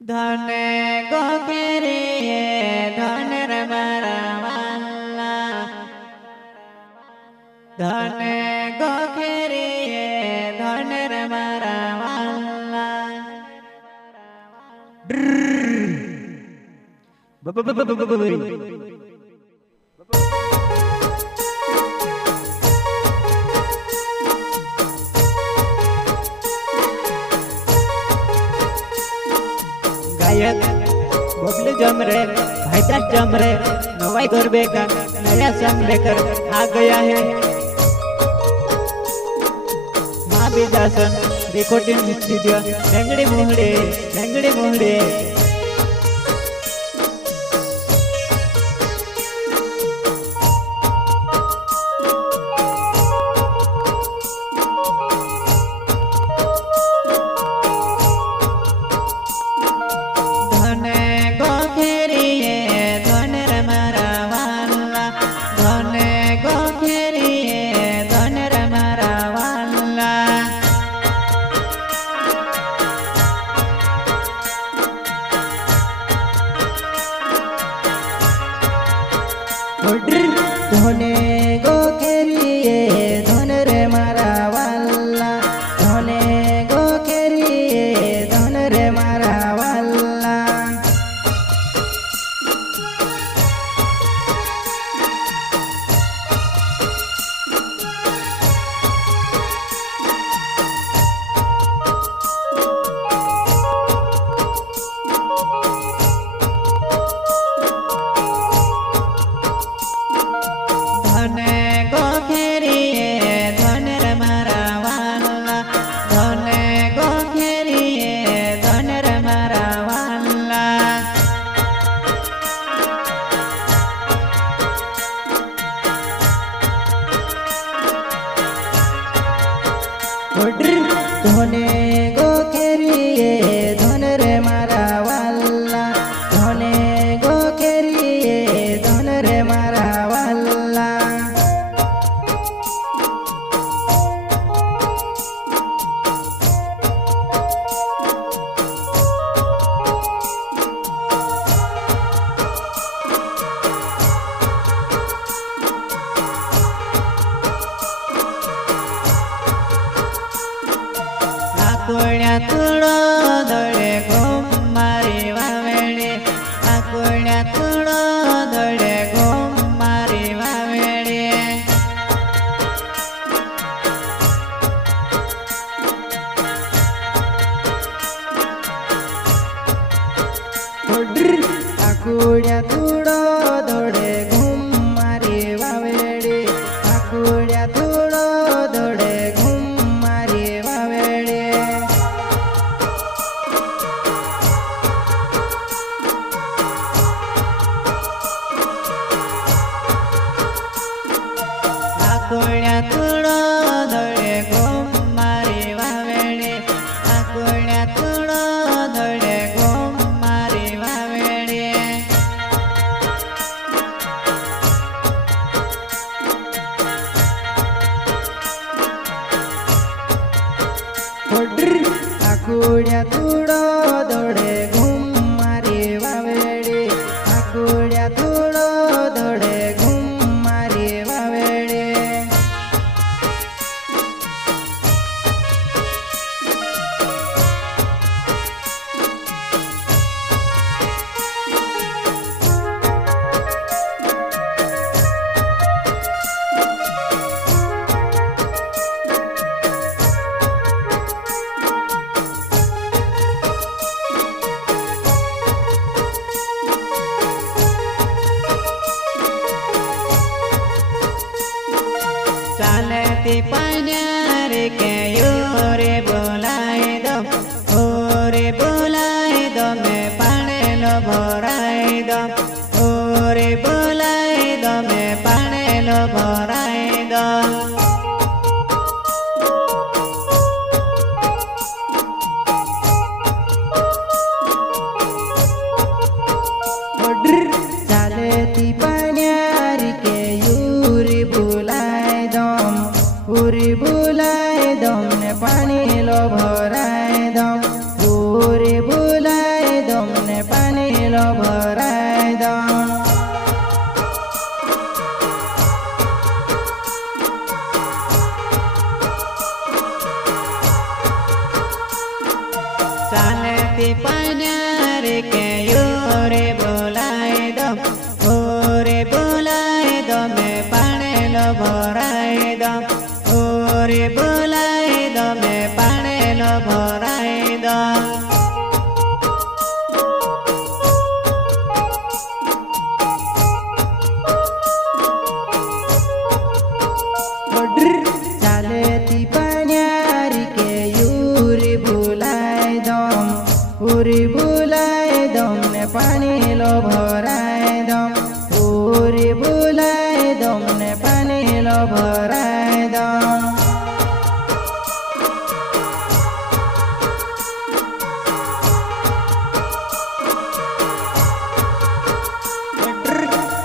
धन गोखेरी धन रमरा वाला धन गोखेरी धन रमरा वाला गायक बबलू जमरे भाईदास जमरे नवाई गरबे का नया सॉन्ग लेकर आ गया है। माँ बिदासन रिकॉर्डिंग स्टूडियो रंगड़ी मोहड़े रंगड़ी मोहड़े। धोने गोखेरिए धन रे मारा वाला धोने गोखेरिए धन रे मारा वाला। धन गोखेरी धन रमरा वाला धन गोखेरी धन रमरा वाला। धोने गोखेरिए धन रे मारा वाला धोने गोखेरिए धन रे मारा वाला। आकुळ्या तुळो धडे घोम मारी वावेळे आकुळ्या तुळो धडे घोम मारी वावेळे। आकुड्या तुडो धोडे घुम मारी वावेडे आकुड्या तुडो धोडे घुम मारी वावेडे। आकुळ्या तुळो धडे घोम मारी वावेळे आकुळ्या तुळो धडे घोम मारी वावेळे। आकुड्या तुडो धोडे घुम मारी वावेडे आकुड्या तुडो धोडे घुम मारी वावेडे। चालती पाण्यार के योरे बोलाय दो ओरे बोलाय दो मैं पाणेलो भराय दो ओरे बोलाय दो मैं पाणेलो भराय दो। चालती पाण्यार के यूरी बुलाय दम उरी बुलाय दम ने पानी ચાલેતી પાન્યારી કે યોરે બોલાય દમ ઓરે બોલાય દમે પાણેલો ભરાય દમ ઓરે બોલાય દમે પાણેલો ભરાય દમ ચાલેતી પાન્યારી કે યુરી બોલાય દમ ઉરી બોલાય દમ ને પાણીલો ભરાય દમ ઉરી બોલાય દમ ને પાણીલો ભરાય દમ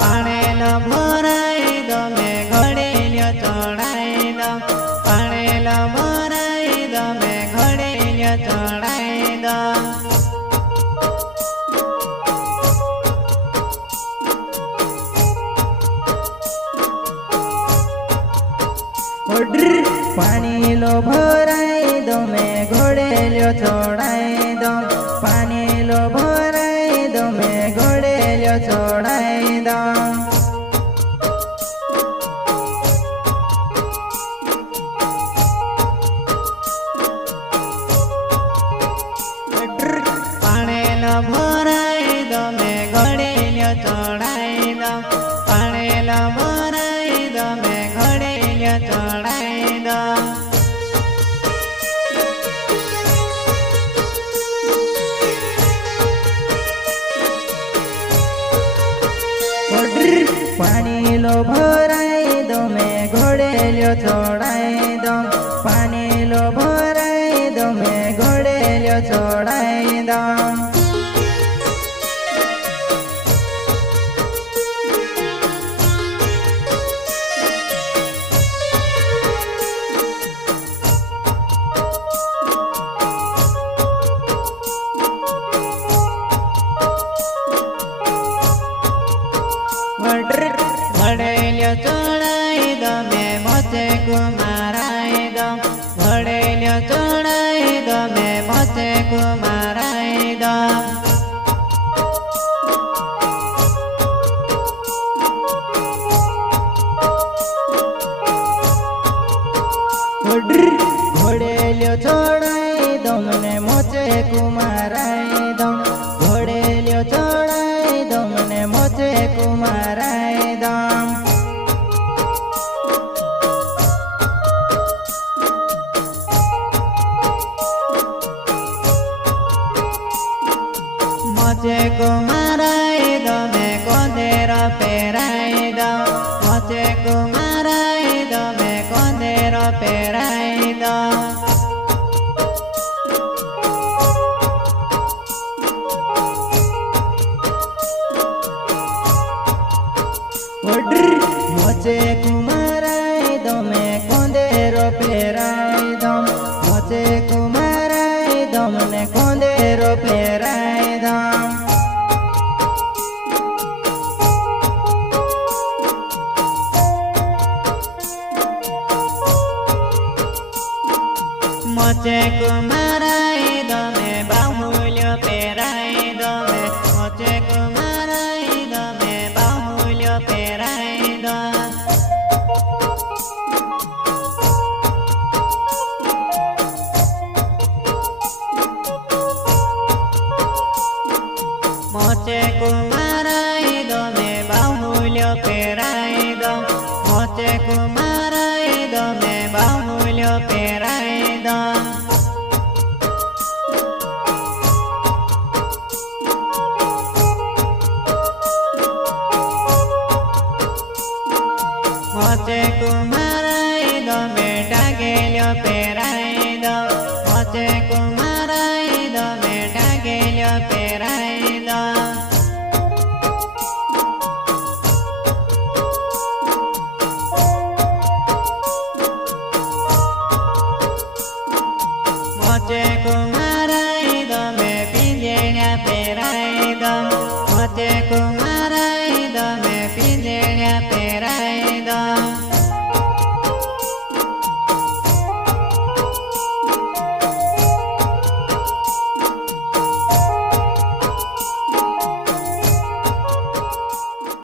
પાણેલો ભરાય દમે ઘડેલ્યો ચડાય દમ પાણેલો ભરાય દમે ઘડેલ્યો ચડાય દમ પાણીલો ભરાય દમે ઘોડેલ્યો છોડાય દમ પાણીલો ભરાય દમે ઘોડેલ્યો છોડાય દમ પાણેલો ભરાય દમે ઘડેલ્યો ચડાય દમ પાણેલો ભરાય દમે ઘડેલ્યો ચડાય દમ પાણીલો ભરાય દમે ઘોડેલ્યો છોડાય દમ પાણીલો ભરાય દમે ઘોડેલ્યો છોડાય દમ ઘડેલ્યો ચડાય દમે મોચે કુમારાય દમ ઘડેલ્યો ચડાય દમે મોચે કુમારાય દમ ઘોડેલ્યો છોડાય દમ ને મોચે કુમારાય દમ ઘોડેલ્યો છોડાય દમ ને મોચે કુમારાય દમ મોચે કુમારાય દમે કોંદેરો પહેરાય દમ મોચે કુમારાય દમે કોંદેરો પહેરાય દમ મોચે કુમારાય દમે કોંદેરો પહેરાય દમ મોચે કુમારાય દમ ને કોંદેરો પહેરાય દમ મોચે કુમારાય દમે બાહુલ્યો પહેરાય દમે મોચે કુમારાય દમે બાહુલ્યો પહેરાય દમ મોચે કુમારાય દમે બાહુલ્યો પહેરાય દમ મોચે કુમારાય દમે બાહુલ્યો પહેરાય દમ મોચે કુમારાય દમે ટાગેલ્યો પહેરાય દમ મોચે કુમારાય દમે ટાગેલ્યો પહેરાય દમ મોચે કુમારાય દમે પીંજેણ્યા પહેરાય દમ મોચે કુમારાય દમે પીંજેણ્યા પહેરાય